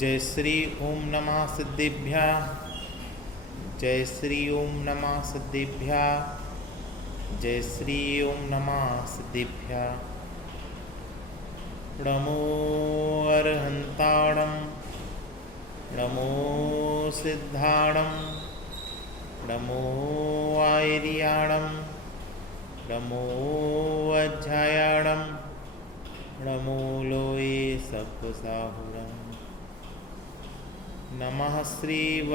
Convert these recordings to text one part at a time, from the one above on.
जय श्री ओम नमः सिद्धिभ्यः। जय श्री ओम नमः सिद्धिभ्यः। जय श्री ओम नमः सिद्धिभ्यः। नमो अरहंताणं, नमो सिद्धाणं, नमो आयर्याणं, नमो अज्जायाणं, नमो लोये सत्वसाहुरम्। नमः श्रीवर्धमानाय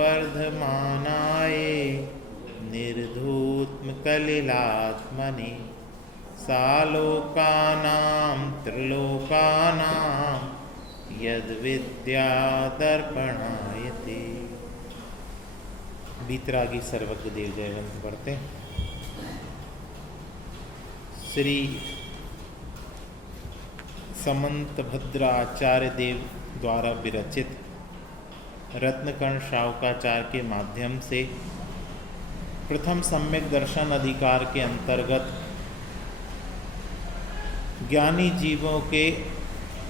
निर्धूतकलिलात्मने सालोकानां त्रिलोकानां यद्विद्यादर्पणायते। बीतरागी सर्वज्ञ देव जयवंत पढ़ते हैं। श्री समंत भद्राचार्य देव द्वारा विरचित रत्नकर्ण शावकाचार्य के माध्यम से प्रथम सम्यक दर्शन अधिकार के अंतर्गत ज्ञानी जीवों के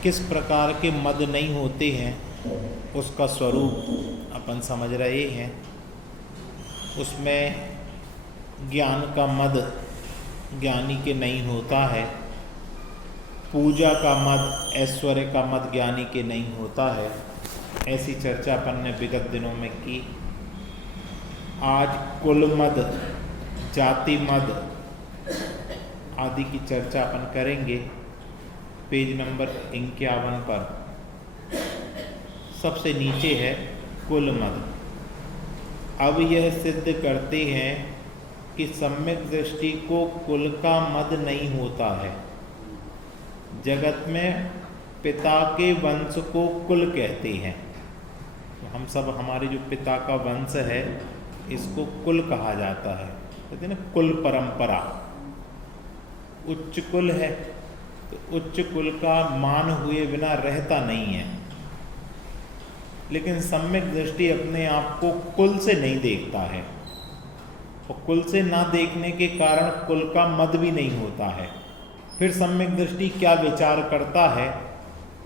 किस प्रकार के मद नहीं होते हैं उसका स्वरूप अपन समझ रहे हैं। उसमें ज्ञान का मद ज्ञानी के नहीं होता है, पूजा का मद, ऐश्वर्य का मद ज्ञानी के नहीं होता है। ऐसी चर्चा अपन ने विगत दिनों में की। आज कुल मद, जाति मद आदि की चर्चा अपन करेंगे। पेज नंबर 51 पर सबसे नीचे है कुल मद। अब यह सिद्ध करते हैं कि सम्यक दृष्टि को कुल का मद नहीं होता है। जगत में पिता के वंश को कुल कहते हैं। तो हम सब, हमारे जो पिता का वंश है इसको कुल कहा जाता है। कहते हैं ना, कुल परंपरा। उच्च कुल है तो उच्च कुल का मान हुए बिना रहता नहीं है। लेकिन सम्यक दृष्टि अपने आप को कुल से नहीं देखता है, और कुल से ना देखने के कारण कुल का मद भी नहीं होता है। फिर सम्यक दृष्टि क्या विचार करता है?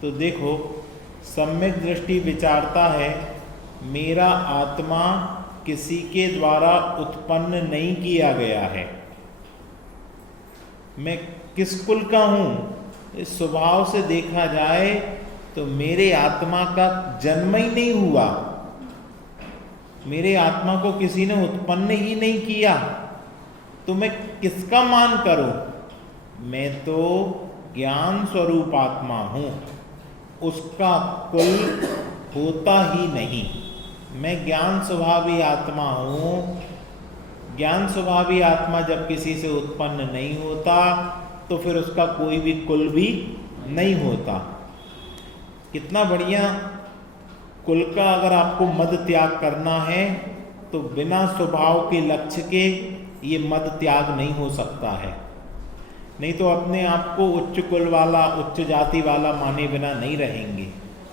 तो देखो, सम्यक दृष्टि विचारता है मेरा आत्मा किसी के द्वारा उत्पन्न नहीं किया गया है। मैं किस कुल का हूँ? इस स्वभाव से देखा जाए तो मेरे आत्मा का जन्म ही नहीं हुआ। मेरे आत्मा को किसी ने उत्पन्न ही नहीं किया, तो मैं किसका मान करूं? मैं तो ज्ञान स्वरूप आत्मा हूं, उसका कुल होता ही नहीं। मैं ज्ञान स्वभावी आत्मा हूं। ज्ञान स्वभावी आत्मा जब किसी से उत्पन्न नहीं होता तो फिर उसका कोई भी कुल भी नहीं होता। कितना बढ़िया! कुल का अगर आपको मद त्याग करना है तो बिना स्वभाव के लक्ष्य के ये मद त्याग नहीं हो सकता है। नहीं तो अपने आप को उच्च कुल वाला, उच्च जाति वाला माने बिना नहीं रहेंगे।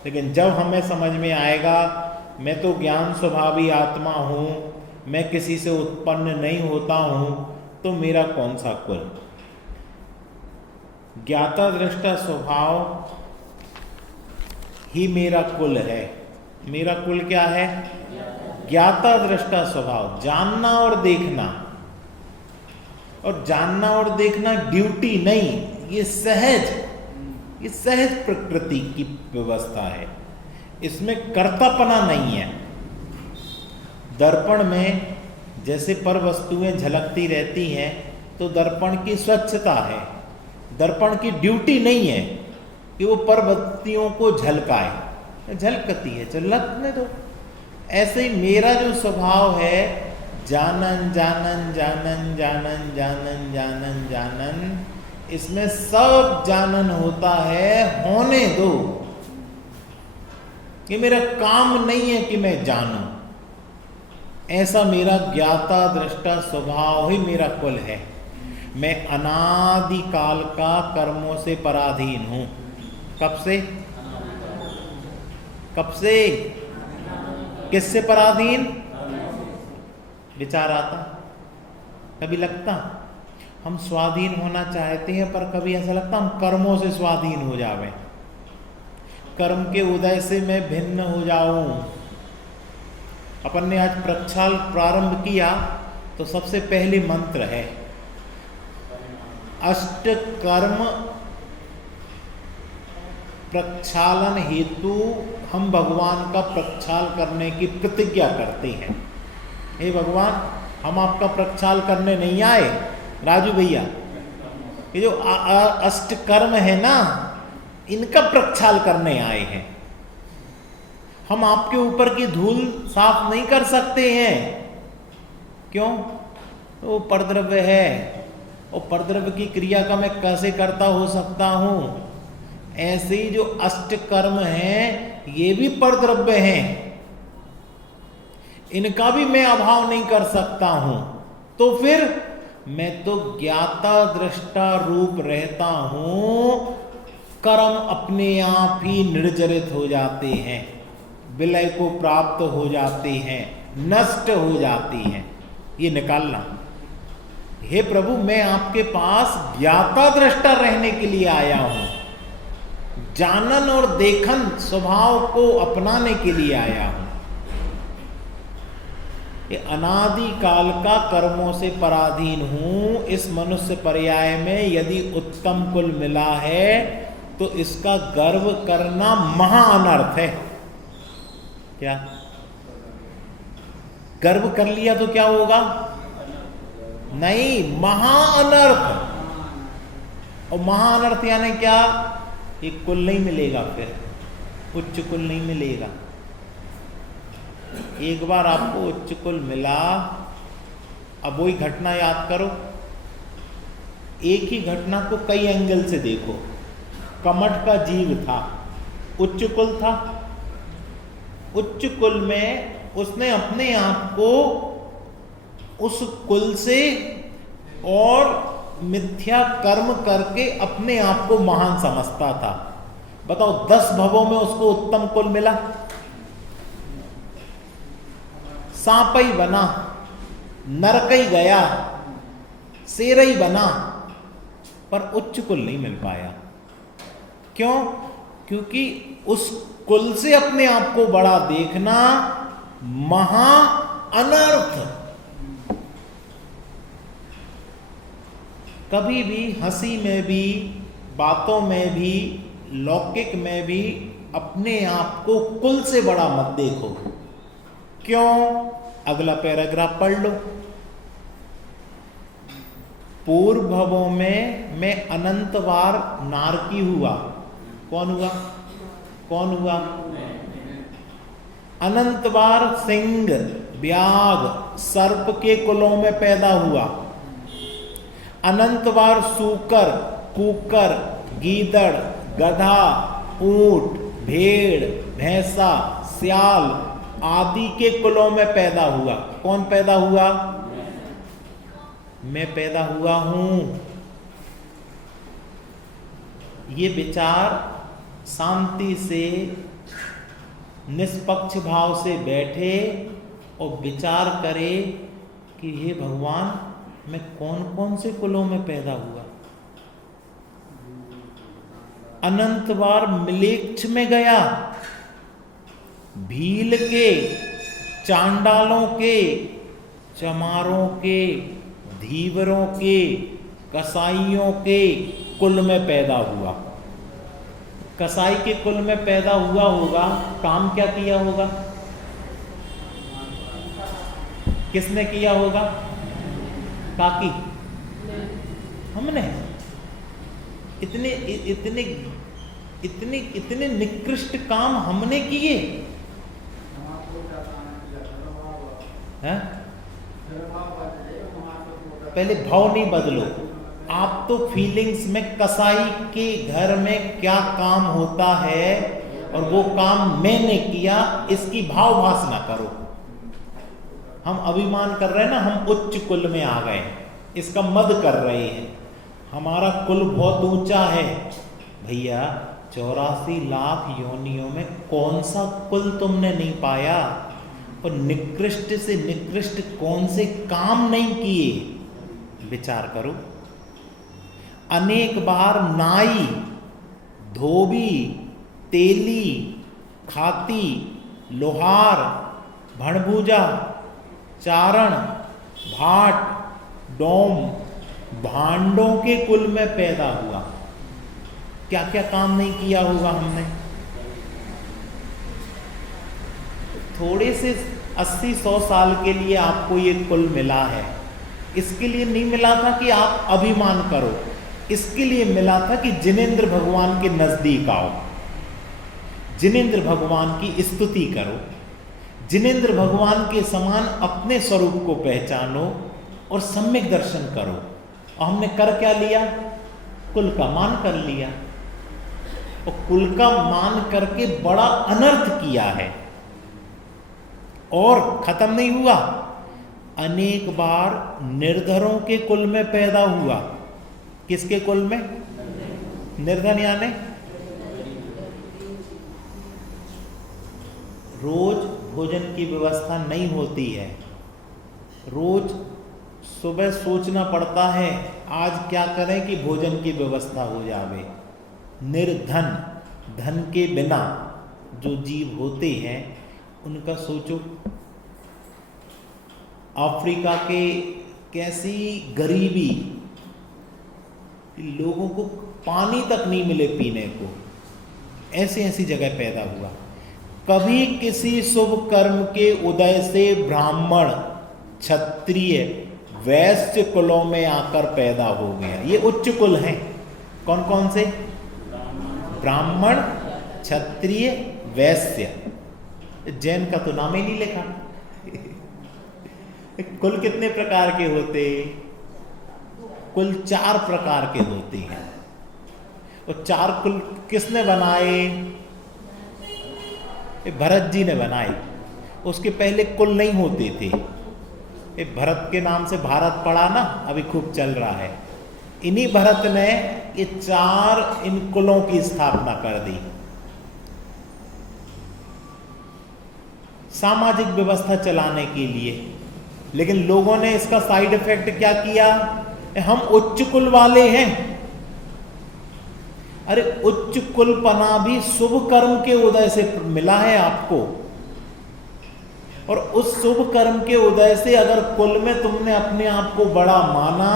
लेकिन जब हमें समझ में आएगा मैं तो ज्ञान स्वभावी आत्मा हूँ, मैं किसी से उत्पन्न नहीं होता हूँ, तो मेरा कौन सा कुल? ज्ञाता दृष्टा स्वभाव ही मेरा कुल है। मेरा कुल क्या है? ज्ञाता दृष्टा स्वभाव, जानना और देखना। और जानना और देखना ड्यूटी नहीं, ये सहज प्रकृति की व्यवस्था है। इसमें कर्तापना नहीं है। दर्पण में जैसे पर वस्तुएं झलकती रहती हैं तो दर्पण की स्वच्छता है। दर्पण की ड्यूटी नहीं है कि वो पर वस्तुओं को झलकाए, झलकती है, झलकने दो। ऐसे ही मेरा जो स्वभाव है, जानन जानन जानन जानन जानन जानन जानन, इसमें सब जानन होता है, होने दो। ये मेरा काम नहीं है कि मैं जानूं। ऐसा मेरा ज्ञाता दृष्टा स्वभाव ही मेरा कुल है। मैं अनादि काल का कर्मों से पराधीन हूं। कब से? कब से? किससे पराधीन? विचार आता? कभी लगता हम स्वाधीन होना चाहते हैं, पर कभी ऐसा लगता हम कर्मों से स्वाधीन हो जावे। कर्म के उदय से मैं भिन्न हो जाऊं। अपन ने आज प्रक्षाल प्रारंभ किया तो सबसे पहले मंत्र है अष्ट कर्म प्रक्षालन हेतु हम भगवान का प्रक्षाल करने की प्रतिज्ञा करते हैं। हे भगवान, हम आपका प्रक्षाल करने नहीं आए। राजू भैया, ये जो अष्ट कर्म है ना, इनका प्रक्षाल करने आए हैं। हम आपके ऊपर की धूल साफ नहीं कर सकते हैं। क्यों? वो परद्रव्य है, और परद्रव्य की क्रिया का मैं कैसे करता हो सकता हूं? ऐसे ही जो अष्ट कर्म हैं ये भी परद्रव्य हैं, इनका भी मैं अभाव नहीं कर सकता हूं। तो फिर मैं तो ज्ञाता दृष्टा रूप रहता हूं, कर्म अपने आप ही निर्जरित हो जाते हैं, विलय को प्राप्त हो जाते हैं, नष्ट हो जाती हैं। ये निकालना। हे प्रभु, मैं आपके पास ज्ञाता दृष्टा रहने के लिए आया हूं, जानन और देखन स्वभाव को अपनाने के लिए आया हूं। ये अनादि काल का कर्मों से पराधीन हूं। इस मनुष्य पर्याय में यदि उत्तम कुल मिला है तो इसका गर्व करना महा अनर्थ है। क्या गर्व कर लिया तो क्या होगा? नहीं, महा अनर्थ। और महा अनर्थ यानी क्या? ये कुल नहीं मिलेगा, फिर उच्च कुल नहीं मिलेगा। एक बार आपको उच्च कुल मिला, अब वही घटना याद करो। एक ही घटना को कई एंगल से देखो। कमठ का जीव था, उच्च कुल था। उच्च कुल में उसने अपने आप को उस कुल से और मिथ्या कर्म करके अपने आप को महान समझता था। बताओ, 10 भवों में उसको उत्तम कुल मिला, सांप ही बना, नरक ही गया, शेर ही बना, पर उच्च कुल नहीं मिल पाया। क्यों? क्योंकि उस कुल से अपने आप को बड़ा देखना महा अनर्थ। कभी भी हंसी में भी, बातों में भी, लौकिक में भी अपने आप को कुल से बड़ा मत देखो। क्यों? अगला पैराग्राफ पढ़ लो। पूर्व भवों में मैं अनंत बार नारकी हुआ। कौन हुआ? कौन हुआ? अनंत बार सिंह, व्याघ, सर्प के कुलों में पैदा हुआ। अनंत बार सूकर, कुकर, गीदड़, गधा, ऊंट, भेड़, भैंसा, सियाल आदि के कुलों में पैदा हुआ। कौन पैदा हुआ? मैं पैदा हुआ हूं। ये विचार शांति से, निष्पक्ष भाव से बैठे और विचार करे कि हे भगवान, मैं कौन कौन से कुलों में पैदा हुआ। अनंत बार मिलेच्छ में गया, भील के, चांडालों के, चमारों के, धीवरों के, कसाईयों के कुल में पैदा हुआ। कसाई के कुल में पैदा हुआ होगा, काम क्या किया होगा? किसने किया होगा? काकी, हमने। इतने इतने इतने इतने निकृष्ट काम हमने किए हैं? पहले भाव नहीं बदलो। आप तो फीलिंग्स में, कसाई के घर में क्या काम होता है और वो काम मैंने किया, इसकी भाव भास ना करो। हम अभिमान कर रहे हैं ना, हम उच्च कुल में आ गए, इसका मद कर रहे हैं, हमारा कुल बहुत ऊंचा है। भैया, 84 लाख योनियों में कौन सा कुल तुमने नहीं पाया, और निकृष्ट से निकृष्ट कौन से काम नहीं किए, विचार करो। अनेक बार नाई, धोबी, तेली, खाती, लोहार, भणभूजा, चारण, भाट, डोम, भांडों के कुल में पैदा हुआ। क्या क्या काम नहीं किया होगा हमने। थोड़े से 80-100 साल के लिए आपको ये कुल मिला है। इसके लिए नहीं मिला था कि आप अभिमान करो, इसके लिए मिला था कि जिनेंद्र भगवान के नजदीक आओ, जिनेंद्र भगवान की स्तुति करो, जिनेंद्र भगवान के समान अपने स्वरूप को पहचानो और सम्यक दर्शन करो। और हमने कर क्या लिया? कुल का मान कर लिया, और कुल का मान करके बड़ा अनर्थ किया है। और खत्म नहीं हुआ, अनेक बार निर्धरों के कुल में पैदा हुआ। किसके कुल में? निर्धन यानी रोज भोजन की व्यवस्था नहीं होती है, रोज सुबह सोचना पड़ता है आज क्या करें कि भोजन की व्यवस्था हो जावे। निर्धन, धन के बिना जो जीव होते हैं उनका सोचो। अफ्रीका के कैसी गरीबी, लोगों को पानी तक नहीं मिले पीने को, ऐसी ऐसी जगह पैदा हुआ। कभी किसी शुभ कर्म के उदय से ब्राह्मण, क्षत्रिय, वैश्य कुलों में आकर पैदा हो गया। ये उच्च कुल हैं। कौन कौन से? ब्राह्मण, क्षत्रिय, वैश्य। जैन का तो नाम ही नहीं लिखा। कुल कितने प्रकार के होते? कुल 4 प्रकार के होते हैं। और 4 कुल किसने बनाए? भरत जी ने बनाए। उसके पहले कुल नहीं होते थे। भरत के नाम से भारत पड़ा ना, अभी खूब चल रहा है। इन्हीं भरत ने ये 4 इन कुलों की स्थापना कर दी। सामाजिक व्यवस्था चलाने के लिए। लेकिन लोगों ने इसका साइड इफेक्ट क्या किया? हम उच्च कुल वाले हैं। अरे उच्च कुलपना भी शुभ कर्म के उदय से मिला है आपको, और उस शुभ कर्म के उदय से अगर कुल में तुमने अपने आप को बड़ा माना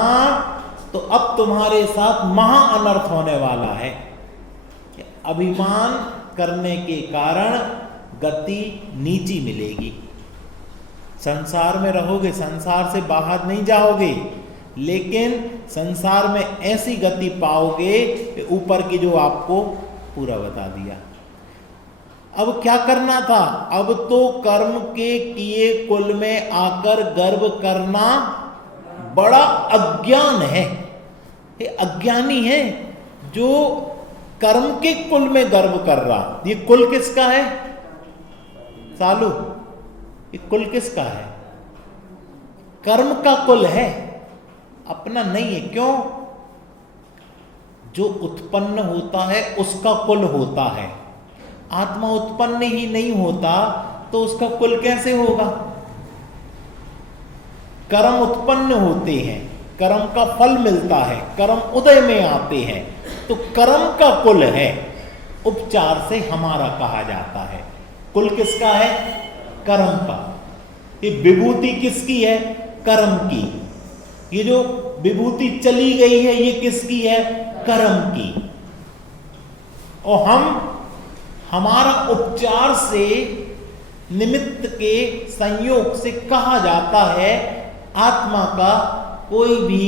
तो अब तुम्हारे साथ महा अनर्थ होने वाला है। अभिमान करने के कारण गति नीची मिलेगी। संसार में रहोगे, संसार से बाहर नहीं जाओगे, लेकिन संसार में ऐसी गति पाओगे ऊपर की जो आपको पूरा बता दिया। अब क्या करना था? अब तो कर्म के किए कुल में आकर गर्व करना बड़ा अज्ञान है। ये अज्ञानी है जो कर्म के कुल में गर्व कर रहा। ये कुल किसका है? सालू, ये कुल किसका है? कर्म का कुल है, अपना नहीं है। क्यों? जो उत्पन्न होता है उसका कुल होता है। आत्मा उत्पन्न ही नहीं होता तो उसका कुल कैसे होगा? कर्म उत्पन्न होते हैं, कर्म का फल मिलता है, कर्म उदय में आते हैं, तो कर्म का कुल है। उपचार से हमारा कहा जाता है। कुल किसका है? कर्म का। ये विभूति किसकी है? कर्म की। ये जो विभूति चली गई है ये किसकी है? कर्म की। और हमारा उपचार से, निमित्त के संयोग से कहा जाता है आत्मा का कोई भी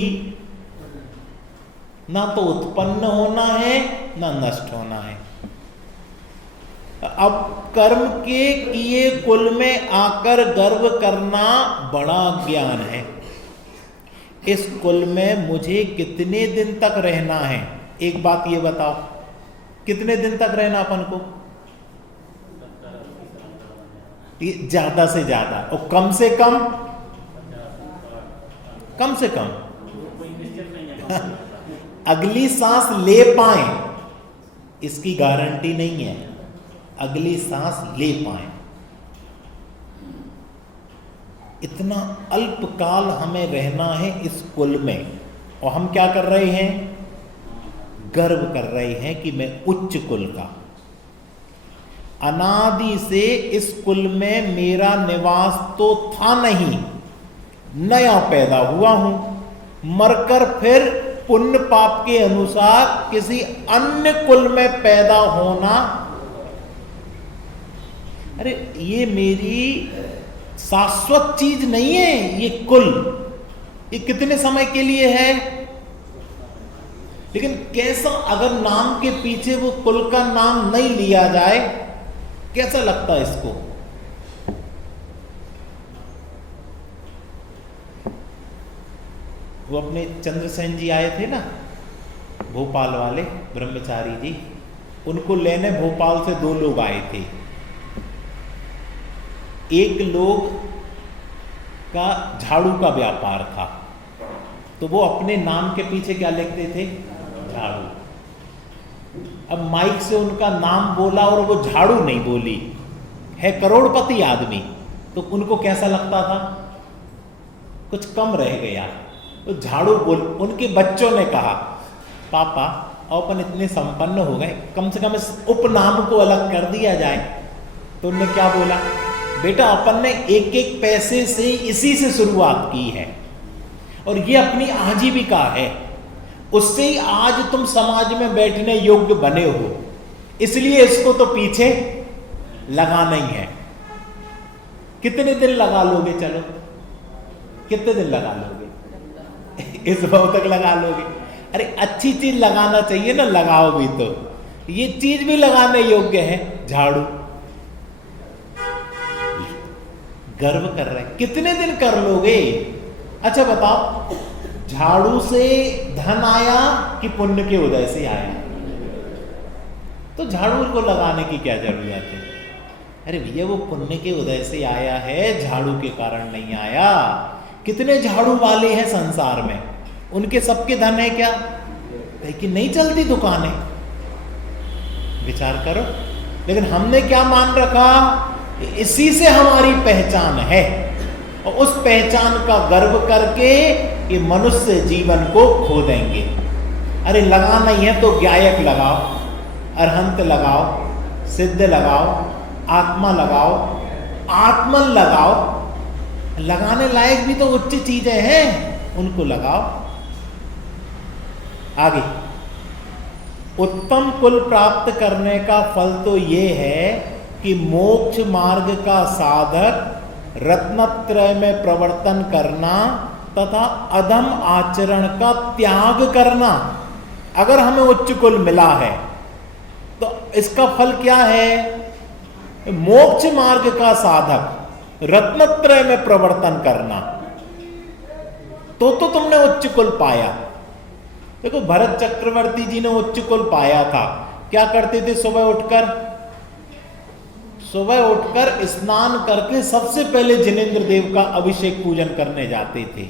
ना तो उत्पन्न होना है ना नष्ट होना है। अब कर्म के किए कुल में आकर गर्व करना बड़ा ज्ञान है। इस कुल में मुझे कितने दिन तक रहना है? एक बात ये बताओ, कितने दिन तक रहना अपन को? ज्यादा से ज्यादा और कम से कम? कम से कम अगली सांस ले पाए इसकी गारंटी नहीं है। अगली सांस ले पाए, इतना अल्पकाल हमें रहना है इस कुल में। और हम क्या कर रहे हैं? गर्व कर रहे हैं कि मैं उच्च कुल का। अनादि से इस कुल में मेरा निवास तो था नहीं, नया पैदा हुआ हूं, मरकर फिर पुण्य पाप के अनुसार किसी अन्य कुल में पैदा होना। अरे ये मेरी शाश्वत चीज नहीं है, ये कुल, ये कितने समय के लिए है। लेकिन कैसा, अगर नाम के पीछे वो कुल का नाम नहीं लिया जाए, कैसा लगता है इसको। वो अपने चंद्रसेन जी आए थे ना, भोपाल वाले ब्रह्मचारी जी, उनको लेने भोपाल से 2 लोग आए थे। एक लोग का झाड़ू का व्यापार था, तो वो अपने नाम के पीछे क्या लिखते थे, झाड़ू। अब माइक से उनका नाम बोला और वो झाड़ू नहीं बोली, है करोड़पति आदमी, तो उनको कैसा लगता था, कुछ कम रह गया, तो झाड़ू बोल। उनके बच्चों ने कहा, पापा अपन इतने संपन्न हो गए, कम से कम इस उपनाम को अलग कर दिया जाए। तो उन्होंने क्या बोला, बेटा अपन ने एक एक पैसे से इसी से शुरुआत की है, और ये अपनी आजीविका है, उससे ही आज तुम समाज में बैठने योग्य बने हो, इसलिए इसको तो पीछे लगाना ही है। कितने दिन लगा लोगे, चलो कितने दिन लगा लोगे, इस भाव तक लगा लोगे। अरे अच्छी चीज लगाना चाहिए ना, लगाओ भी तो। ये चीज भी लगाने योग्य है, झाड़ू। गर्व कर रहे हैं, कितने दिन कर लोगे। अच्छा बताओ, झाड़ू से धन आया कि पुण्य के उदय से आया, तो झाड़ू को लगाने की क्या जरूरत है। अरे भैया वो पुण्य के उदय से आया है, झाड़ू के कारण नहीं आया। कितने झाड़ू वाले हैं संसार में, उनके सबके धन है क्या, लेकिन नहीं चलती दुकानें, विचार करो। लेकिन हमने क्या मान रखा, इसी से हमारी पहचान है, और उस पहचान का गर्व करके ये मनुष्य जीवन को खो देंगे। अरे लगाना ही है तो गायक लगाओ, अरहंत लगाओ, सिद्ध लगाओ, आत्मा लगाओ, आत्मन लगाओ, लगाने लायक भी तो उच्च चीजें हैं, उनको लगाओ। आगे, उत्तम कुल प्राप्त करने का फल तो ये है कि मोक्ष मार्ग का साधक रत्नत्रय में प्रवर्तन करना तथा अधम आचरण का त्याग करना। अगर हमें उच्च कुल मिला है तो इसका फल क्या है, मोक्ष मार्ग का साधक रत्नत्रय में प्रवर्तन करना, तो तुमने उच्च कुल पाया। देखो भरत चक्रवर्ती जी ने उच्च कुल पाया था, क्या करते थे, सुबह उठकर स्नान करके सबसे पहले जिनेंद्र देव का अभिषेक पूजन करने जाते थे।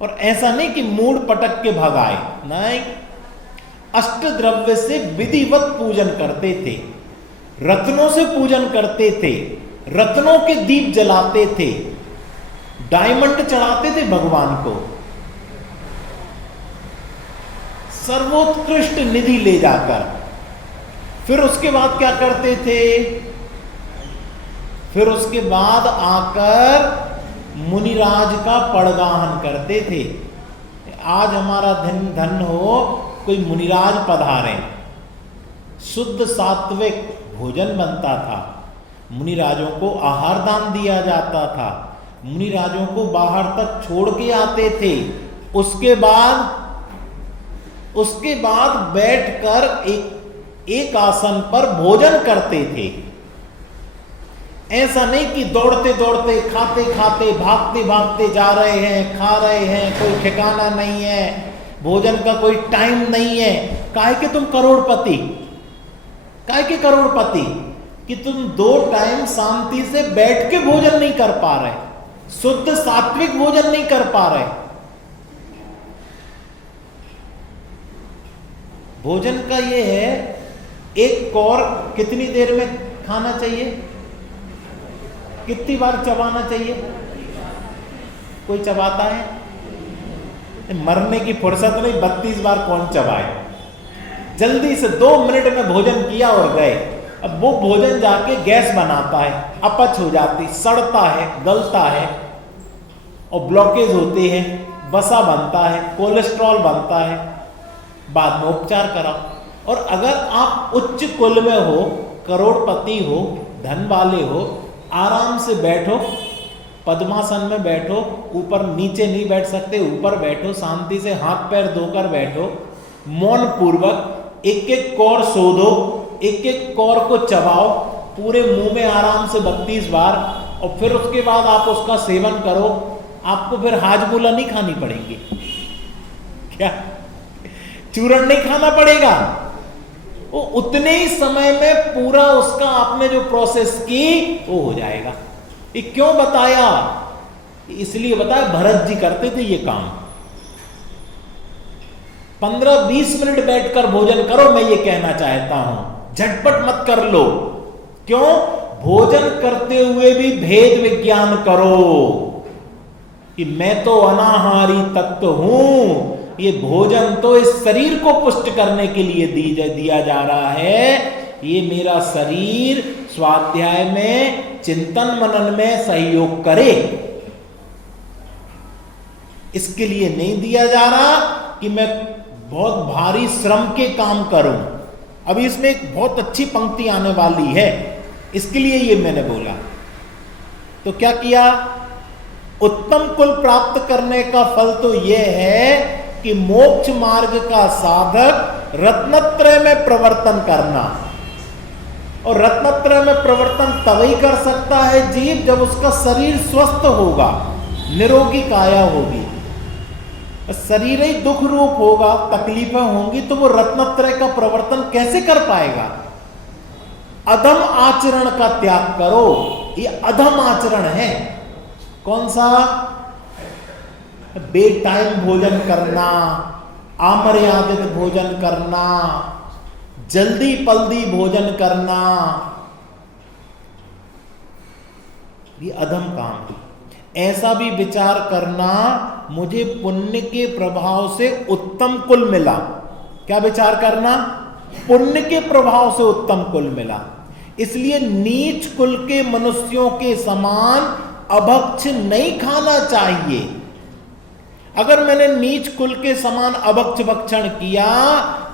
और ऐसा नहीं कि मूड पटक के भगाए, नहीं, अष्ट द्रव्य से विधिवत पूजन करते थे, रत्नों से पूजन करते थे, रत्नों के दीप जलाते थे, डायमंड चढ़ाते थे भगवान को, सर्वोत्कृष्ट निधि ले जाकर। फिर उसके बाद क्या करते थे, फिर उसके बाद आकर मुनिराज का पड़गाहन करते थे। आज हमारा धन हो, कोई मुनिराज पधारे, शुद्ध सात्विक भोजन बनता था, मुनिराजों को आहार दान दिया जाता था, मुनिराजों को बाहर तक छोड़ के आते थे। उसके बाद बैठकर एक आसन पर भोजन करते थे। ऐसा नहीं कि दौड़ते दौड़ते, खाते खाते, भागते भागते जा रहे हैं, खा रहे हैं, कोई ठिकाना नहीं है, भोजन का कोई टाइम नहीं है। काहे कि तुम करोड़पति, काहे कि करोड़पति कि तुम 2 टाइम शांति से बैठ के भोजन नहीं कर पा रहे, शुद्ध सात्विक भोजन नहीं कर पा रहे। भोजन का ये है, एक कौर कितनी देर में खाना चाहिए, कितनी बार चबाना चाहिए, कोई चबाता है, मरने की फुर्सत नहीं, 32 बार कौन चबाए। जल्दी से 2 मिनट में भोजन किया और गए। अब वो भोजन जाके गैस बनाता है, अपच हो जाती, सड़ता है, गलता है और ब्लॉकेज होते हैं, वसा बनता है, कोलेस्ट्रॉल बनता है, बाद में उपचार कराओ। और अगर आप उच्च कुल में हो, करोड़पति हो, धन वाले हो, आराम से बैठो, पद्मासन में बैठो, ऊपर नीचे नहीं बैठ सकते ऊपर बैठो, शांति से हाथ पैर धोकर बैठो, मौन पूर्वक एक एक कौर सोधो, एक एक कौर को चबाओ पूरे मुंह में आराम से 32 बार, और फिर उसके बाद आप उसका सेवन करो। आपको फिर हाजमूला नहीं खानी पड़ेगी। क्या चूरण नहीं खाना पड़ेगा, वो उतने ही समय में पूरा उसका आपने जो प्रोसेस की वो हो जाएगा। ये क्यों बताया? इसलिए बताया भरत जी करते थे ये काम। 15-20 मिनट बैठकर भोजन करो, मैं ये कहना चाहता हूं, झटपट मत कर लो। क्यों? भोजन करते हुए भी भेद विज्ञान करो कि मैं तो अनाहारी तत्व हूं, ये भोजन तो इस शरीर को पुष्ट करने के लिए दिया जा रहा है, ये मेरा शरीर स्वाध्याय में, चिंतन मनन में सहयोग करे, इसके लिए नहीं दिया जा रहा कि मैं बहुत भारी श्रम के काम करूं। अभी इसमें एक बहुत अच्छी पंक्ति आने वाली है, इसके लिए ये मैंने बोला। तो क्या किया? उत्तम कुल प्राप्त करने का फल तो यह है कि मोक्ष मार्ग का साधक रत्नत्रय में प्रवर्तन करना। और रत्नत्रय में प्रवर्तन तभी कर सकता है जीव जब उसका शरीर स्वस्थ होगा, निरोगी काया होगी। शरीर ही दुख रूप होगा, तकलीफें होंगी, तो वो रत्नत्रय का प्रवर्तन कैसे कर पाएगा? अधम आचरण का त्याग करो। ये अधम आचरण है। कौन सा? बेटाइम भोजन करना, अमर्यादित भोजन करना, जल्दी पल्दी भोजन करना, ये अधम काम है। ऐसा भी विचार करना, मुझे पुण्य के प्रभाव से उत्तम कुल मिला। क्या विचार करना? पुण्य के प्रभाव से उत्तम कुल मिला, इसलिए नीच कुल के मनुष्यों के समान अभक्ष नहीं खाना चाहिए। अगर मैंने नीच कुल के समान अभक्ष भक्षण किया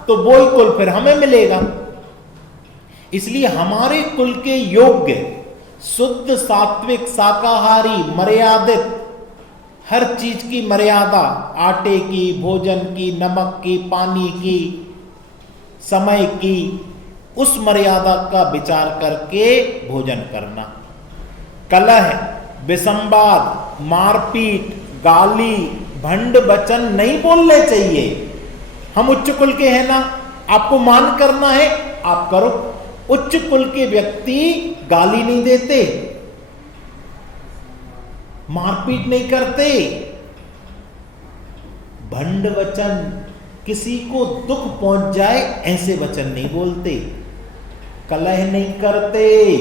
तो वो कुल फिर हमें मिलेगा। इसलिए हमारे कुल के योग्य शुद्ध सात्विक शाकाहारी मर्यादित, हर चीज की मर्यादा, आटे की, भोजन की, नमक की, पानी की, समय की, उस मर्यादा का विचार करके भोजन करना। कलह, विसंवाद, मारपीट, गाली, भंड वचन नहीं बोलने चाहिए। हम उच्च कुल के हैं ना, आपको मान करना है आप करो। उच्च कुल के व्यक्ति गाली नहीं देते, मारपीट नहीं करते, भंड वचन, किसी को दुख पहुंच जाए ऐसे वचन नहीं बोलते, कलह नहीं करते।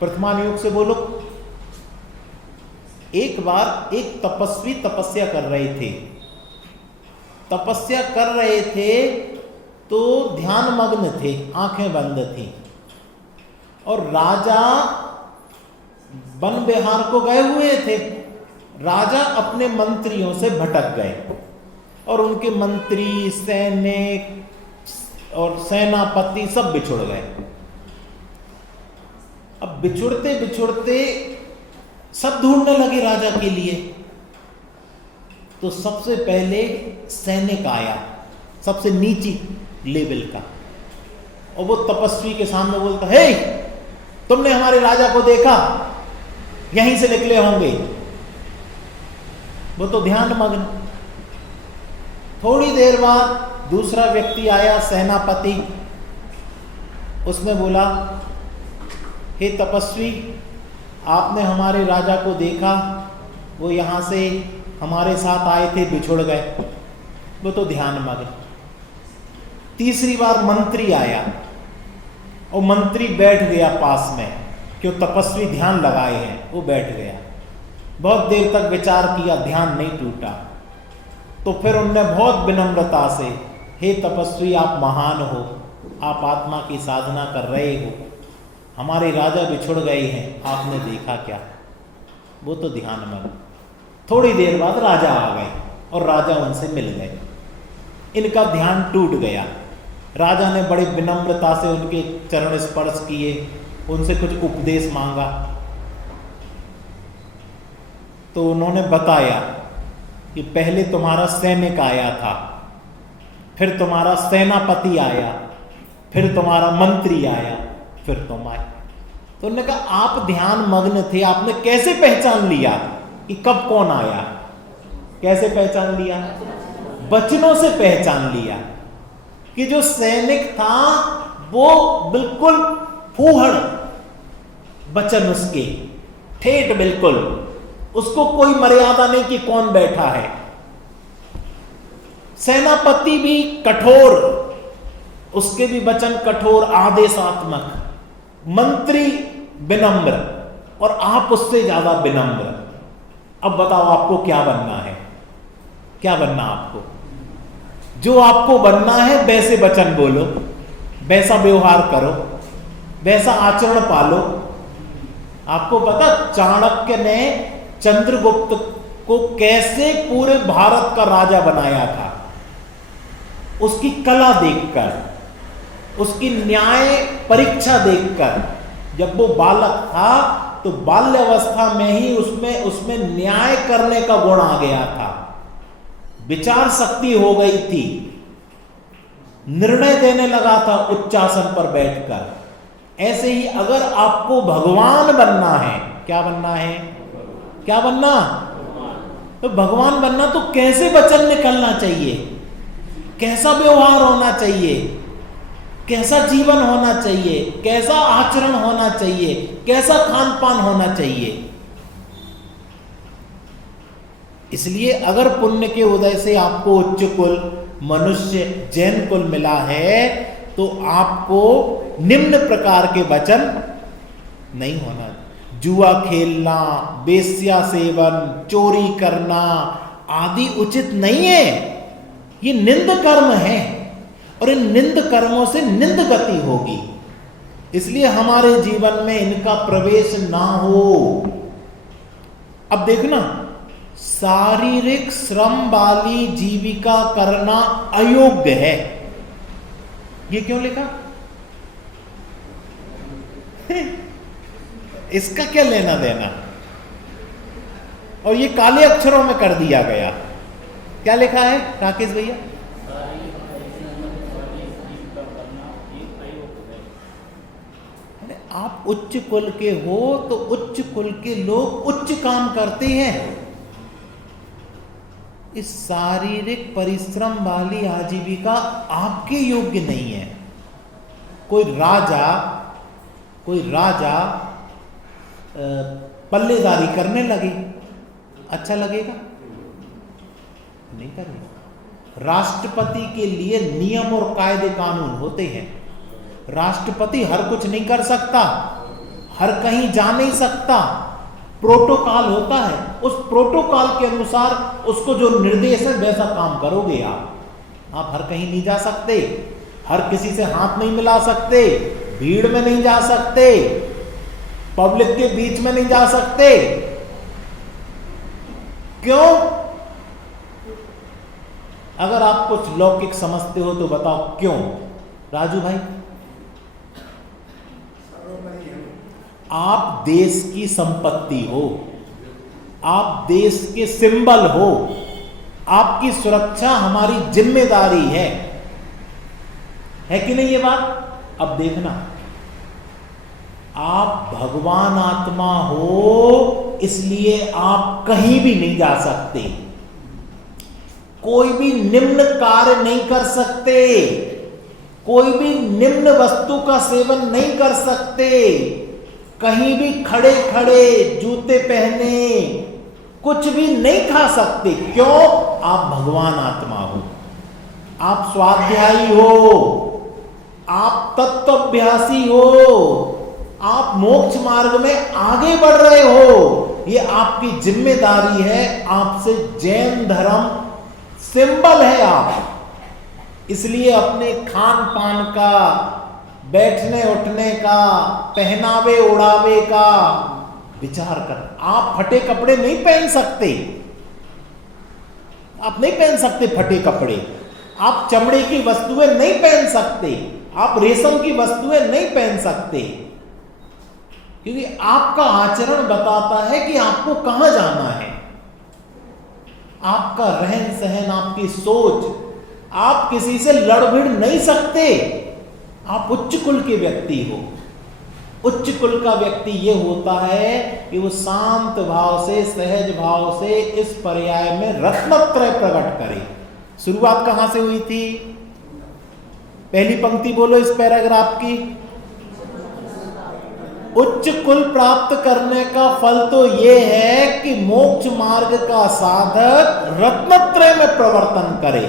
प्रथमान योग से बोलो। एक बार एक तपस्वी तपस्या कर रहे थे, तपस्या कर रहे थे तो ध्यान मग्न थे, आंखें बंद थी, और राजा वन विहार को गए हुए थे। राजा अपने मंत्रियों से भटक गए और उनके मंत्री, सैनिक और सेनापति सब बिछुड़ गए। अब बिछुड़ते बिछुड़ते सब ढूंढने लगे राजा के लिए। तो सबसे पहले सैनिक आया, सबसे नीची लेवल का, और वो तपस्वी के सामने बोलता, हे तुमने हमारे राजा को देखा? यहीं से निकले होंगे। वो तो ध्यान मग्न। थोड़ी देर बाद दूसरा व्यक्ति आया, सेनापति। उसने बोला, हे तपस्वी, आपने हमारे राजा को देखा? वो यहां से हमारे साथ आए थे, बिछुड़ गए। वो तो ध्यान मग्न। तीसरी बार मंत्री आया और मंत्री बैठ गया पास में, क्यों तपस्वी ध्यान लगाए हैं, वो बैठ गया। बहुत देर तक विचार किया, ध्यान नहीं टूटा। तो फिर उनने बहुत विनम्रता से, हे तपस्वी आप महान हो, आप आत्मा की साधना कर रहे हो, हमारे राजा बिछुड़ गए हैं, आपने देखा क्या? वो तो ध्यान में, थोड़ी देर बाद राजा आ गए और राजा उनसे मिल गए, इनका ध्यान टूट गया। राजा ने बड़ी विनम्रता से उनके चरण स्पर्श किए, उनसे कुछ उपदेश मांगा, तो उन्होंने बताया कि पहले तुम्हारा सैनिक आया था, फिर तुम्हारा सेनापति आया, फिर तुम्हारा मंत्री आया, फिर तुम आए। तो उन्होंने कहा आप ध्यान मग्न थे, आपने कैसे पहचान लिया कि कब कौन आया? कैसे पहचान लिया? वचनों से पहचान लिया कि जो सैनिक था वो बिल्कुल फूहड़ वचन, उसके ठेठ बिल्कुल, उसको कोई मर्यादा नहीं कि कौन बैठा है। सेनापति भी कठोर, उसके भी वचन कठोर आदेशात्मक, मंत्री विनम्र, और आप उससे ज्यादा विनम्र। अब बताओ आपको क्या बनना है? क्या बनना आपको? जो आपको बनना है वैसे वचन बोलो, वैसा व्यवहार करो, वैसा आचरण पालो। आपको पता चाणक्य ने चंद्रगुप्त को कैसे पूरे भारत का राजा बनाया था? उसकी कला देखकर, उसकी न्याय परीक्षा देखकर। जब वो बालक था तो बाल्यावस्था में ही उसमें न्याय करने का गुण आ गया था, विचार शक्ति हो गई थी, निर्णय देने लगा था उच्चासन पर बैठकर। ऐसे ही अगर आपको भगवान बनना है, क्या बनना है? क्या बनना? तो भगवान बनना तो कैसे वचन निकलना चाहिए, कैसा व्यवहार होना चाहिए, कैसा जीवन होना चाहिए, कैसा आचरण होना चाहिए, कैसा खान पान होना चाहिए। इसलिए अगर पुण्य के उदय से आपको उच्च कुल, मनुष्य, जैन कुल मिला है, तो आपको निम्न प्रकार के वचन नहीं होना। जुआ खेलना, वेश्या सेवन, चोरी करना आदि उचित नहीं है। ये निंद कर्म है और इन निंद कर्मों से निंद गति होगी। इसलिए हमारे जीवन में इनका प्रवेश ना हो। अब देखना, शारीरिक श्रम वाली जीविका करना अयोग्य है, ये क्यों लिखा? इसका क्या लेना देना? और ये काले अक्षरों में कर दिया गया। क्या लिखा है राकेश भैया? आप उच्च कुल के हो तो उच्च कुल के लोग उच्च काम करते हैं। इस शारीरिक परिश्रम वाली आजीविका आपके योग्य नहीं है। कोई राजा पल्लेदारी करने लगे, अच्छा लगेगा? नहीं करेगा। राष्ट्रपति के लिए नियम और कायदे कानून होते हैं। राष्ट्रपति हर कुछ नहीं कर सकता, हर कहीं जा नहीं सकता, प्रोटोकॉल होता है। उस प्रोटोकॉल के अनुसार उसको जो निर्देश है वैसा काम करोगे आप हर कहीं नहीं जा सकते, हर किसी से हाथ नहीं मिला सकते, भीड़ में नहीं जा सकते, पब्लिक के बीच में नहीं जा सकते। क्यों? अगर आप कुछ लौकिक समझते हो तो बताओ क्यों? राजू भाई, आप देश की संपत्ति हो, आप देश के सिंबल हो, आपकी सुरक्षा हमारी जिम्मेदारी है कि नहीं ये बात? अब देखना, आप भगवान आत्मा हो इसलिए आप कहीं भी नहीं जा सकते, कोई भी निम्न कार्य नहीं कर सकते, कोई भी निम्न वस्तु का सेवन नहीं कर सकते, कहीं भी खड़े खड़े जूते पहने कुछ भी नहीं खा सकते। क्यों? आप भगवान आत्मा हो, आप स्वाध्यायी हो, आप तत्वाभ्यासी हो, आप मोक्ष मार्ग में आगे बढ़ रहे हो। ये आपकी जिम्मेदारी है, आपसे जैन धर्म सिंबल है आप। इसलिए अपने खान पान का, बैठने उठने का, पहनावे ओढ़ावे का विचार कर। आप फटे कपड़े नहीं पहन सकते, आप नहीं पहन सकते फटे कपड़े, आप चमड़े की वस्तुएं नहीं पहन सकते, आप रेशम की वस्तुएं नहीं पहन सकते, क्योंकि आपका आचरण बताता है कि आपको कहां जाना है। आपका रहन सहन, आपकी सोच, आप किसी से लड़ भिड़ नहीं सकते। आप उच्च कुल के व्यक्ति हो। उच्च कुल का व्यक्ति यह होता है कि वो शांत भाव से, सहज भाव से इस पर्याय में रत्नत्रय प्रकट करे। शुरुआत कहां से हुई थी? पहली पंक्ति बोलो इस पैराग्राफ की। उच्च कुल प्राप्त करने का फल तो यह है कि मोक्ष मार्ग का साधक रत्नत्रय में प्रवर्तन करे।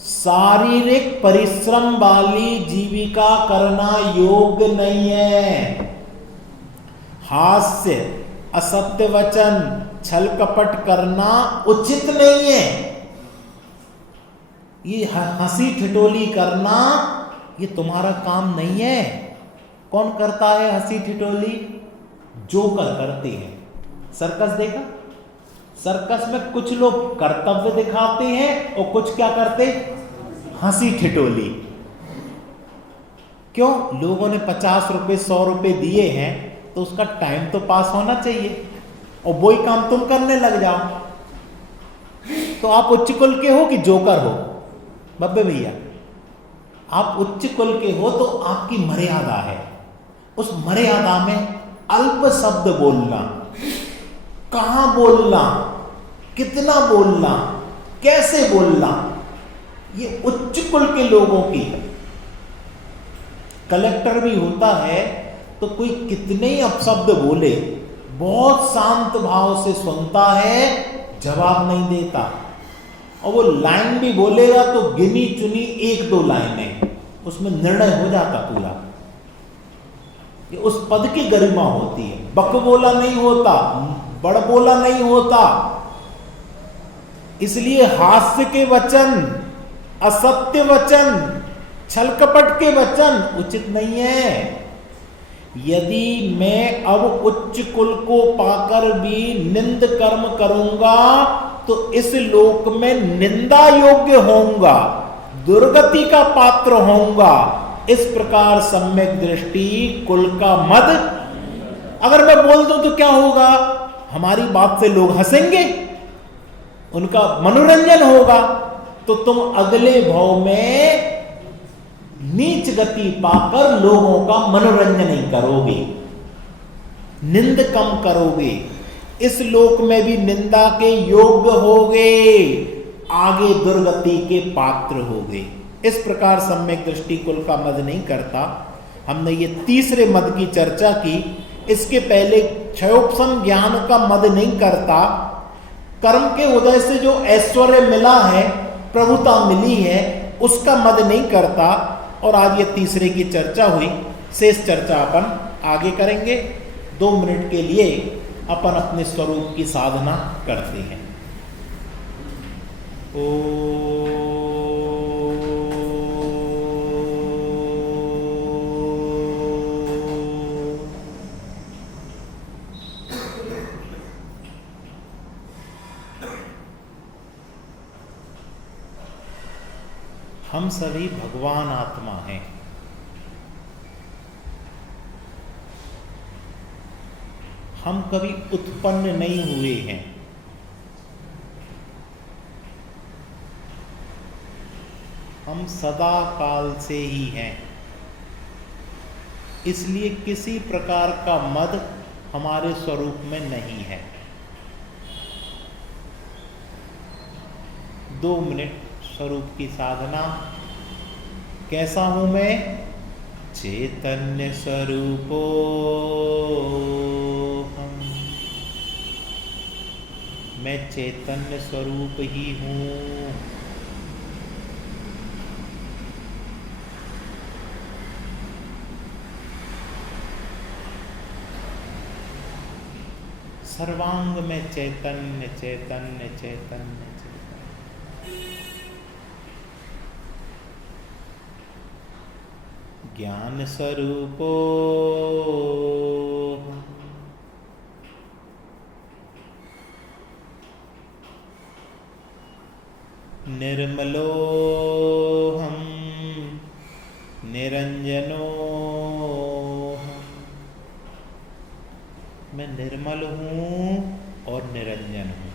शारीरिक परिश्रम वाली जीविका करना योग्य नहीं है। हास्य, असत्य वचन, छल कपट करना उचित नहीं है। ये हंसी ठिठोली करना ये तुम्हारा काम नहीं है। कौन करता है हंसी ठिठोली? जोकर करते हैं। सर्कस देखा? सर्कस में कुछ लोग कर्तव्य दिखाते हैं और कुछ क्या करते? हंसी ठिठोली। क्यों? लोगों ने 50 रुपए 100 रुपए दिए हैं तो उसका टाइम तो पास होना चाहिए, और वही काम तुम करने लग जाओ। तो आप उच्च कुल के हो कि जोकर हो? बब्बे भैया, आप उच्च कुल के हो तो आपकी मर्यादा है। उस मर्यादा में अल्प शब्द बोलना, कहां बोलना, कितना बोलना, कैसे बोलना, ये उच्च कुल के लोगों की। कलेक्टर भी होता है तो कोई कितने ही अपशब्द बोले, बहुत शांत भाव से सुनता है, जवाब नहीं देता। और वो लाइन भी बोलेगा तो गिनी चुनी 1-2 लाइनें, उसमें निर्णय हो जाता पूरा। ये उस पद की गरिमा होती है। बक बोला नहीं होता, बड़ बोला नहीं होता। इसलिए हास्य के वचन, असत्य वचन, छल कपट के वचन उचित नहीं है। यदि मैं अब उच्च कुल को पाकर भी निंद कर्म करूंगा तो इस लोक में निंदा योग्य होऊंगा, दुर्गति का पात्र होऊंगा। इस प्रकार सम्यक दृष्टि कुल का मद। अगर मैं बोल दूं तो क्या होगा? हमारी बात से लोग हंसेंगे, उनका मनोरंजन होगा, तो तुम अगले भाव में नीच गति पाकर लोगों का मनोरंजन नहीं करोगे, निंद कम करोगे, इस लोक में भी निंदा के योग्य होगे, आगे दुर्गति के पात्र होगे। इस प्रकार सम्यक दृष्टि कुल का मद नहीं करता। हमने ये तीसरे मद की चर्चा की। इसके पहले क्षयोपम ज्ञान का मद नहीं करता। कर्म के उदय से जो ऐश्वर्य मिला है, प्रभुता मिली है, उसका मद नहीं करता। और आज ये तीसरे की चर्चा हुई। शेष चर्चा अपन आगे करेंगे। 2 मिनट के लिए अपन अपने स्वरूप की साधना करते हैं। हम सभी भगवान आत्मा हैं। हम कभी उत्पन्न नहीं हुए हैं। हम सदा काल से ही हैं। इसलिए किसी प्रकार का मद हमारे स्वरूप में नहीं है। 2 मिनट स्वरूप की साधना। कैसा हूं मैं? चैतन्य स्वरूपो हम। मैं चैतन्य स्वरूप ही हूं। सर्वांग में चैतन्य चैतन्य चैतन्य चैतन्य। ज्ञान स्वरूपो निर्मलोऽहं निरंजनोऽहं। मैं निर्मल हूँ और निरंजन हूँ,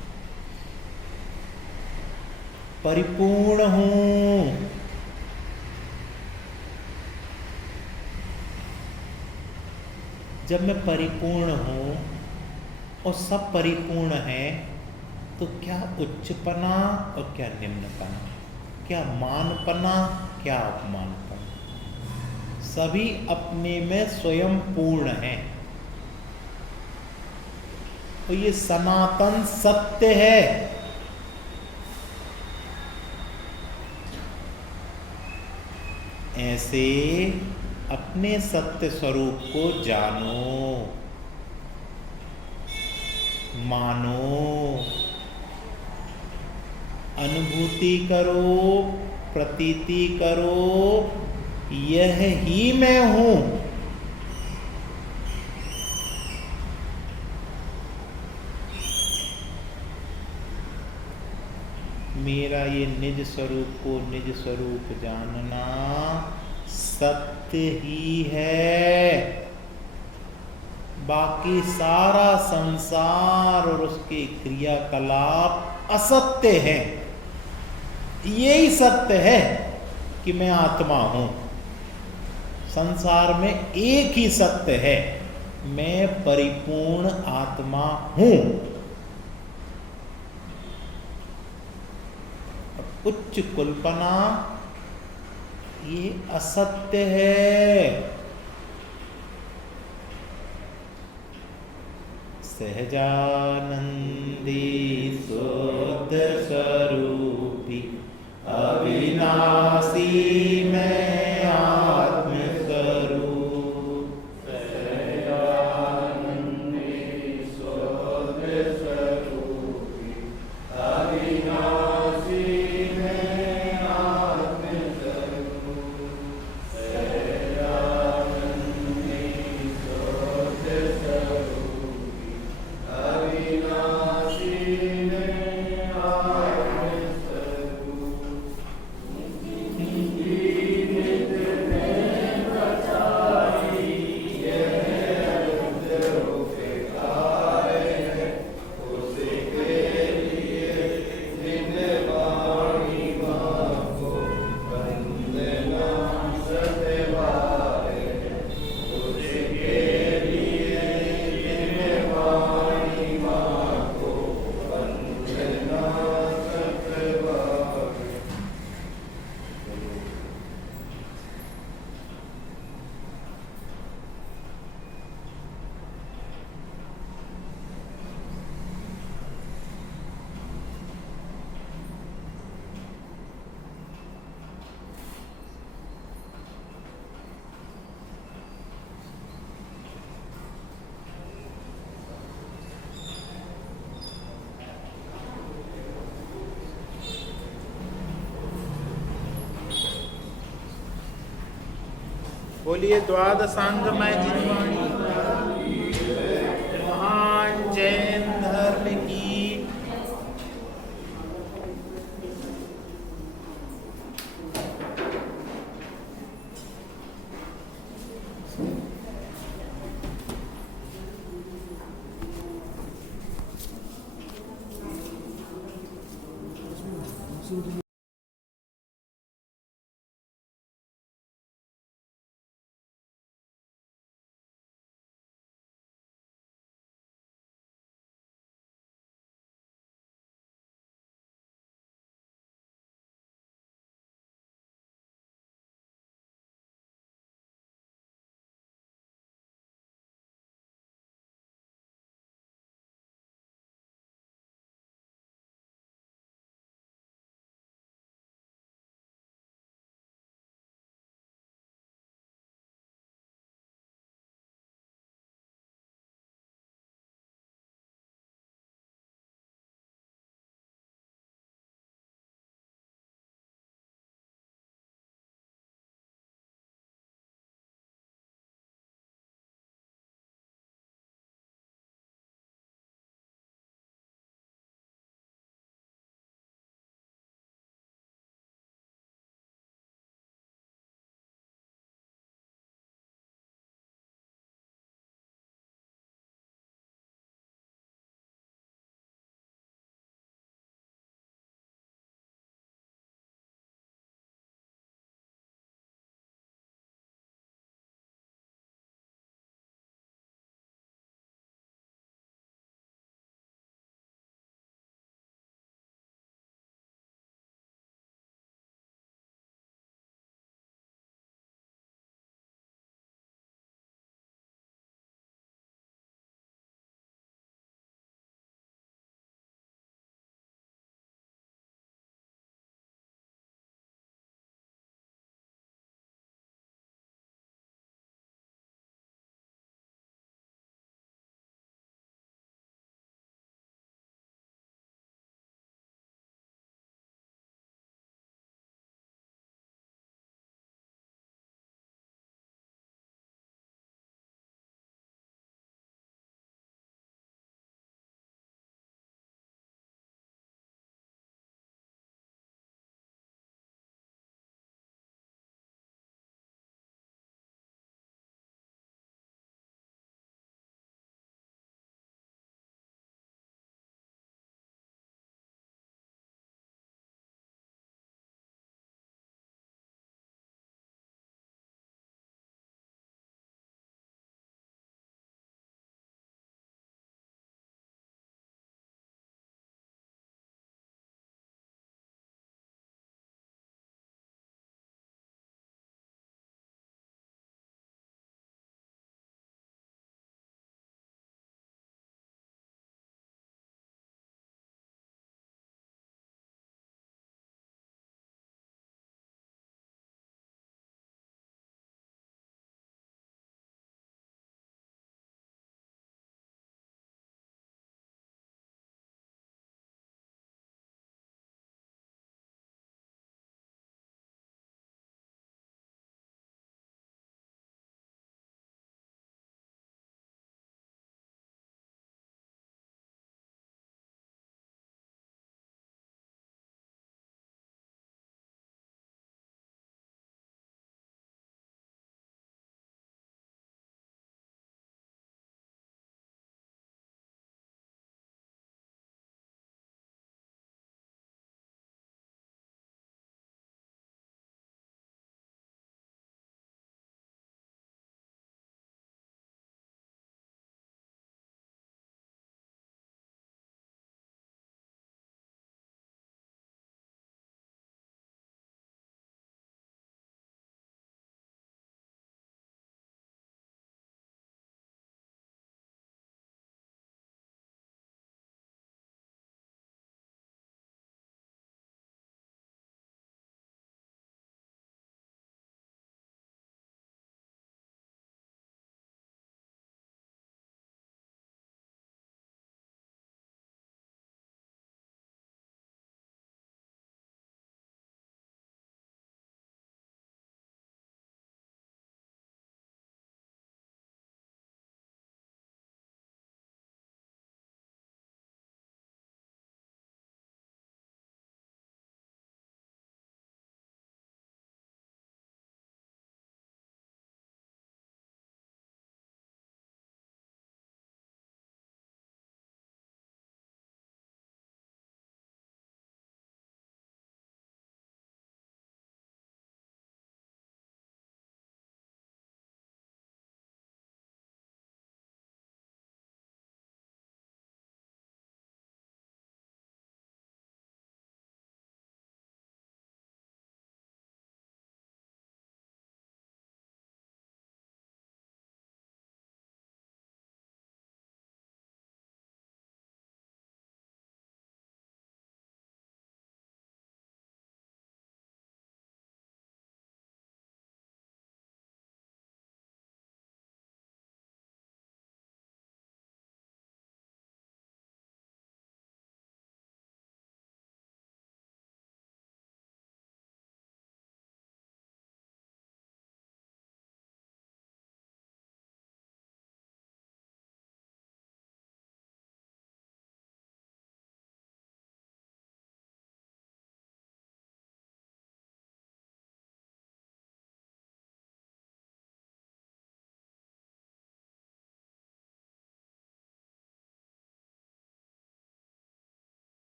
परिपूर्ण हूँ। जब मैं परिपूर्ण हूँ और सब परिपूर्ण है, तो क्या उच्चपना और क्या निम्नपना, क्या मानपना, क्या अपमानपना, सभी अपने में स्वयं पूर्ण हैं। तो ये सनातन सत्य है। ऐसे अपने सत्य स्वरूप को जानो, मानो, अनुभूति करो, प्रतीति करो, यह ही मैं हूं। मेरा ये निज स्वरूप को निज स्वरूप जानना सत्य ही है। बाकी सारा संसार और उसके क्रियाकलाप असत्य है। यही सत्य है कि मैं आत्मा हूं। संसार में एक ही सत्य है, मैं परिपूर्ण आत्मा हूं। उच्च कल्पना ये असत्य है। सहजानंदी शुद्ध स्वरूपी अविनाशी मैं आत्म स्वरूप। सहजानंदी शुद्ध स्वरूपी अविनाशी बोलिए द्वादशांगमय जितवाणी महान जैन धर्म की